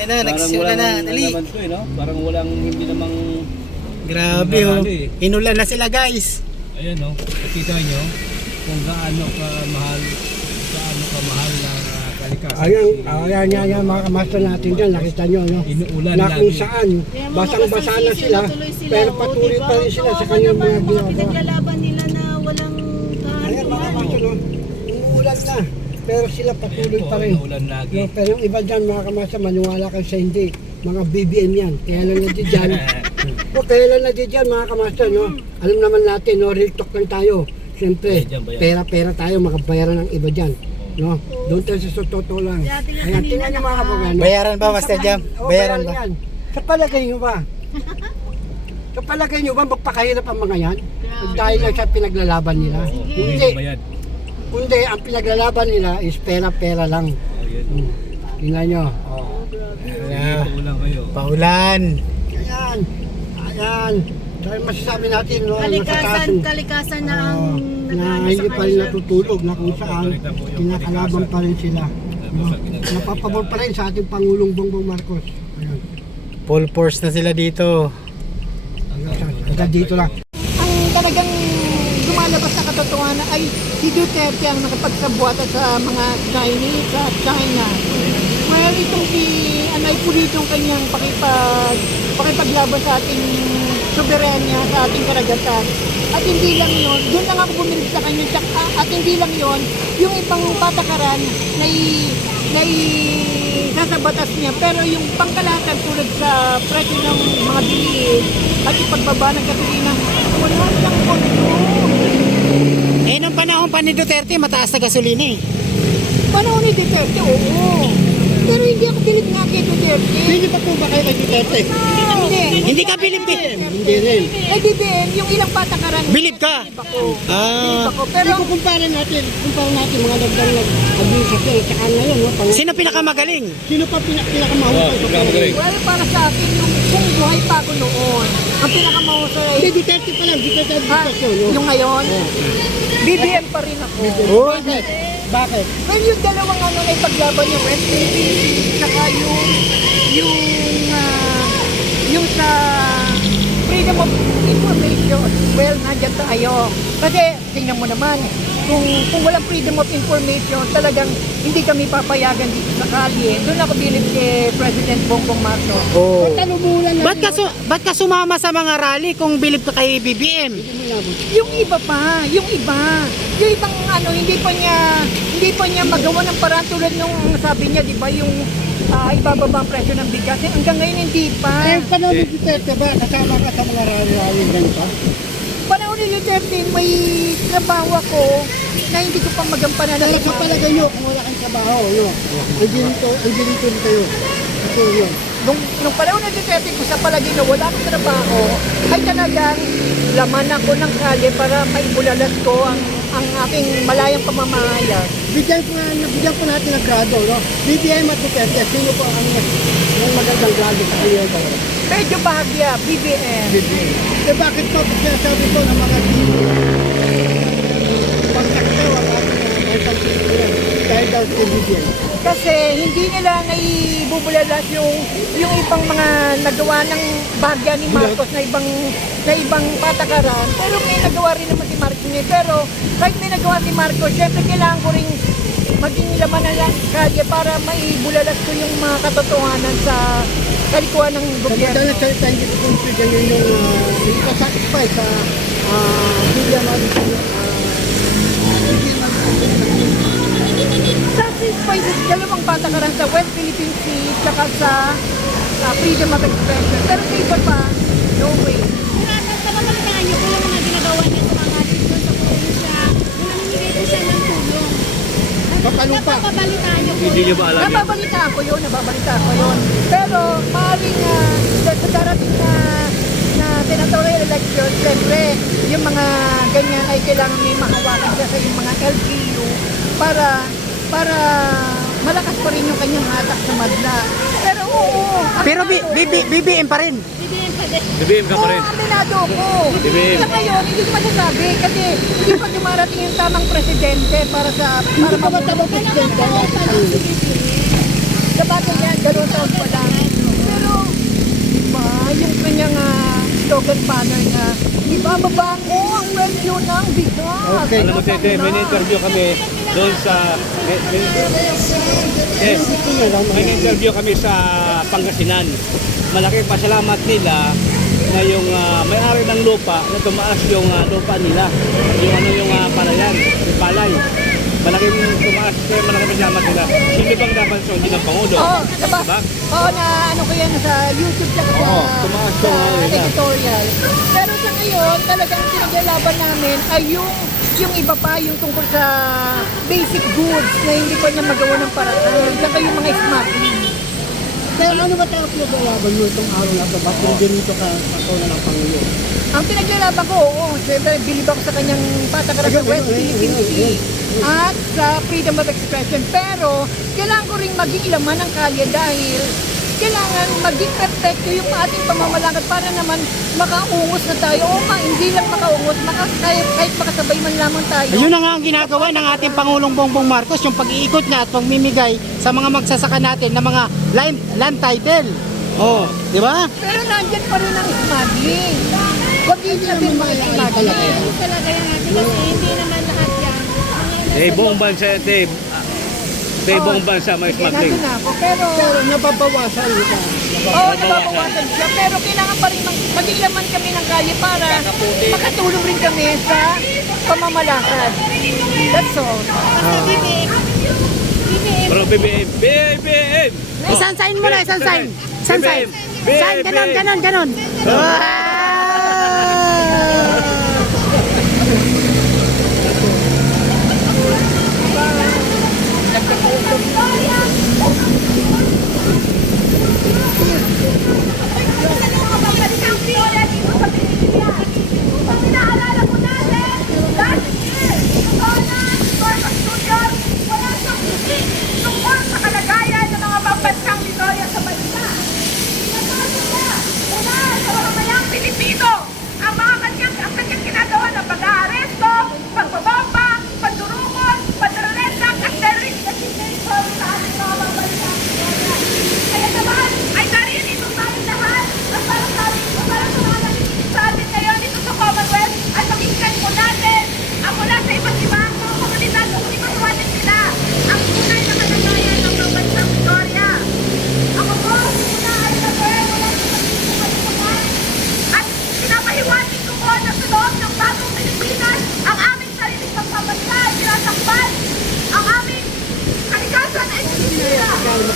Yan na, nagsimula na. Dali. Naman to, no? Parang walang hindi namang... Grabe oh. Inulan na sila guys. Ayan no, kita nyo kung gaano kamahal na kalikasan. Ayan mga kamaster natin dyan, nakita nyo, no? Inuulan na kung lagi. saan, basang-basa na sila, pero patuloy pa rin sila sa kanyang mga ginagawa. Pinaglalaban nila na walang Ayan mga kamaster, no? Umuulan na, pero sila patuloy pa rin. Inuulan lagi. No, pero yung iba dyan mga kamaster, maniwala kayo sa hindi, mga BBM yan, kaya lang na dyan. O kaya lang na dyan mga kamaster, no? Alam naman natin, no? Real talk lang tayo. Siyempre, pera-pera tayo, makabayaran ng iba dyan. No? Doon tayo sa totoo lang. Ayan, tingnan nyo mga kapagano. Bayaran ba, Master Jam? Bayaran ba? Yan. Sa palagay nyo ba? Sa palagay nyo ba magpakahirap ang mga yan? Dahil lang sa pinaglalaban nila? Hindi. Kundi ang pinaglalaban nila is pera-pera lang. Tingnan nyo. Ayan. Inuulan kayo. Paulan. Ayan. Ayan. Dahil masasabi natin, no, kalikasan na ang na hindi pa rin natutulog na kung saan kinakalaban pa rin sila. No? Napapabor pa rin sa ating Pangulong Bongbong Marcos. Ayan. Full force na sila dito. Hanggang dito lang. Ang talagang lumalabas na katotohanan ay si Duterte ang nakapagsabuata sa mga Chinese sa China. Well, itong si Anay Pulitong kanyang pakipaglaban sa ating soberanya, sa ating karagatan. At hindi lang yun, doon lang ako bumili sa kanya. At hindi lang yun, yung ibang patakaran na sasabatas niya. Pero yung pangkalahatan tulad sa presyo ng mga bilihin at ipagbaba ng gasolina, wala lang kontrol. Eh, nung panahon pa ni Duterte, mataas na gasolina eh. Panahon ni Duterte, oo. Pero hindi ako bilib nga kay Duterte. Hindi pa po ba kayo kay Duterte? Hindi. Hindi ka bilib eh. Hindi rin. Eh, BBM, yung ilang patakaran. Bilib ka? Bilib ako. Ah. Bilib ako. Pero, Pero kumpara natin mga nag-administrasyon at saka ngayon, no? Sino pinakamagaling? Sino pa pinakamahusay sa pera? well, para sa akin, yung kung buhay pa ako noon, ang pinakamahusay, Hindi, Duterte pa lang, Duterte administrasyon, no? yung ngayon, BBM pa rin ako. Bakit? Bakit? Well, yung dalawang ano na ipaglaban yung West Philippines, saka yung sa freedom of information, well, nandyan tayo. Kasi, tingnan mo naman, kung walang freedom of information, talagang hindi kami papayagan dito sa kalye. Doon ako bilib kay President Bongbong Marcos. Oh. Tanumulan na. Ba't ka sumama sa mga rally kung bilib ka kay BBM? Yung iba pa, yung ibang ano, hindi pa niya magawa ng paraan tulad nung sabi niya, di ba, yung ibababa ang presyo ng bigas. Hanggang ngayon hindi pa. Eh, panahon ni Duterte ba, kasama ka sa mga rally-rally ganito? Panahon ni Duterte, may trabaho ako na hindi ko pa magampanan. Pero sa palagay nyo, kung wala kang trabaho, no? Andito rin kayo. Ito yun. Nung panahon ni Duterte ko sa palagay na wala akong trabaho, ay talagang laman ako ng kalye para maibulalas ko ang aking malayang pamamahayag. Bigyan po natin ng grado, no? BBM at Duterte, sino po ang magandang grado sa kanila ito? Medyo bahagya, BBM. Eh bakit po sinasabi ko ng mga pagtakdaw ang ating pagtakdaw dahil daw sa BBM? Kasi hindi nila naibubulalas yung ibang mga nagawa ng bahagya ni Marcos na ibang patakaran. Pero may nagawa rin naman si Marcos niya. Pero kahit may nagawa si Marcos, syempre kailangan ko rin maging laman ng kalye para maibulalas ko yung mga katotohanan sa kalikuan ng gobyerno. Sa salita, hindi ko kung yung hindi ka satisfied sa BBM at Satisfied sa dalawang patakaran sa West Philippine Sea tsaka sa freedom of expression. Pero sa iba pa, no way. Napapalitaan niyo kung yung mga ginagawa niya sa mga dito sa probinsya, yung namimigay po siya ng tulong. Napapalitaan niyo po. Hindi niyo ba alam yun? Nababalitaan ko yun. Pero maaaring sa darating na senatorial election, siyempre, yung mga ganyan ay kailangan may mahawakan siya sa yung mga LGU para malakas pa rin yung kanyang hatak sa madla. Pero oo. Pero BBM pa rin. BBM pa din. BBM ka pa rin. Aminado ko. BBM. Sa ngayon, hindi ko masasabi kasi hindi pa dumarating yung tamang presidente para Hindi pa ba tamang presidente? sa bagay yan, 2 taon pa lang. Mababago ang presyo ng bigas. Okay. Alam mo, Tete, may interview kami doon sa... Yes, may interview kami sa Pangasinan. Malaking pasalamat nila na yung may-ari ng lupa na tumaas yung lupa nila. Yung palayan, yung palay. Malaking tumaas, kaya malaking pasalamat nila. Sino bang dapat sa hindi ng Pangulo? Oo, diba? Diba? Oo, na ano ko yan sa YouTube tsaka sa, Oo, tumaas sa yung nila. editorial. Pero sa ngayon, talagang pinaglalaban namin ay yung iba pa, yung tungkol sa basic goods na hindi pa na magawa ng paraan. Saka yung mga smuggling. Pero ano ba tayo pinaglaban mo itong araw na ito? Ba't hindi dito ka ako na ng Pangulo? Ang pinaglalaban ko, oo, siyempre, bilib ako sa kanyang patakaran sa West Philippine Sea at sa freedom of expression. Pero, kailangan ko rin maging laman ng kalye dahil kailangan maging perfecto yung ating pamamalakad para naman makaungos na tayo. O hindi lang makaungos, kahit makasabay man lamang tayo. Ayun na nga ang ginagawa ng ating Pangulong Bongbong Marcos, yung pag-iikot niya at pagmimigay sa mga magsasaka natin ng mga land title. Oh, di ba? Pero nandyan pa rin ang smuggling. Huwag yun natin mga smuggling. Yung kalagayan natin kasi hindi naman lahat yan. Buong bansa, Dave. Buong bansa may smuggling. Nandun na ako, pero Nababawasan ito. oo, nababawasan siya. Pero kailangan pa rin maging laman kami ng kalye para makatulong rin kami sa pamamalakad. That's all. Basta BBM. Pero BBM! Isang sign mo na, isang sign. Isang sign. BBM. Sign, ganon. Pilipino, ang kanyang ginagawa ng pag-aaresto, pagbabomba, pandurungon, pandaralesak at terrorist na sinensor sa ating mga babansa. Kaya naman, ay naririnig tayong lahat at para sa mga nakikinig sa atin ngayon dito sa Commonwealth ay pakinggan po natin ang mula sa iba't ibang mga komunidad kung ipasuwatin sila ang tunay na kalagayan ng mga bansang Victoria. Ako po, muna ay nagawin mula sa pagkakasama at pinapahiwatig ko po na sa loob ng bagong Pilipinas ang aming sariling pagpapansa at sinasakpan ang aming kalikasan ay sinira.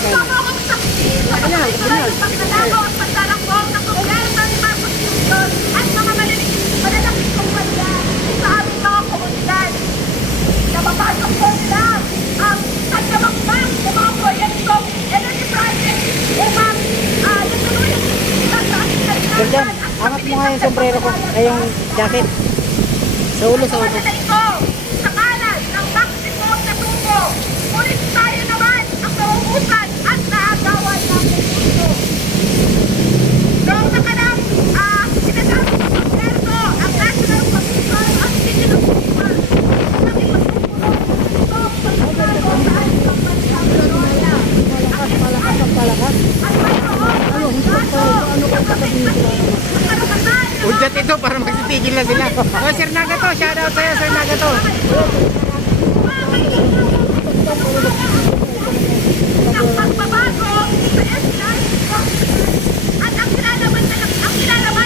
Sama kami sa pagkakasama ng pagkakalago at pagkalagbong ng gobyerno ni Marcos Jr. at mga malalaking kumpanya sa aming mga komunidad. Napapasok po nila ang nagkabakbak ng mga proyektong energy project upang natuluyan sila sa ating kalikasan. Angat mo nga yung sombrero ko, ay yung jacket. Sa ulo. Sa ito, sa kanan ng maximum na tubo, ngunit tayo naman ang nauusan at naagawan ng mundo. Noong nakanang sinasabi ng gobyerno ang National Commission on Indigenous Peoples ng ipagtutulong ito pagbabago sa ating pagbansang Victoria. Ang malakas at mayroon ang karapatan Udyat ito para magsitigil na sila. Oh, Sir Nagato, shoutout sa'yo, Sir Nagato. ng pagbabago sa SDI at ang kinalaman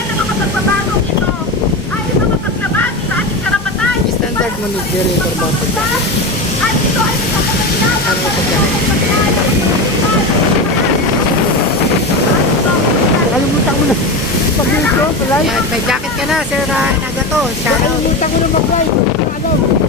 ng mga pagbabagong ito ay mga paglabag sa ating karapatan Standard mo ni Director Bapag. at ito ay Kalimutan ko na. Pag-video, palay. Yan, may jacket ka na, Sir Nagato. Shoutout. Kalimutan ko na mag-live. Ano?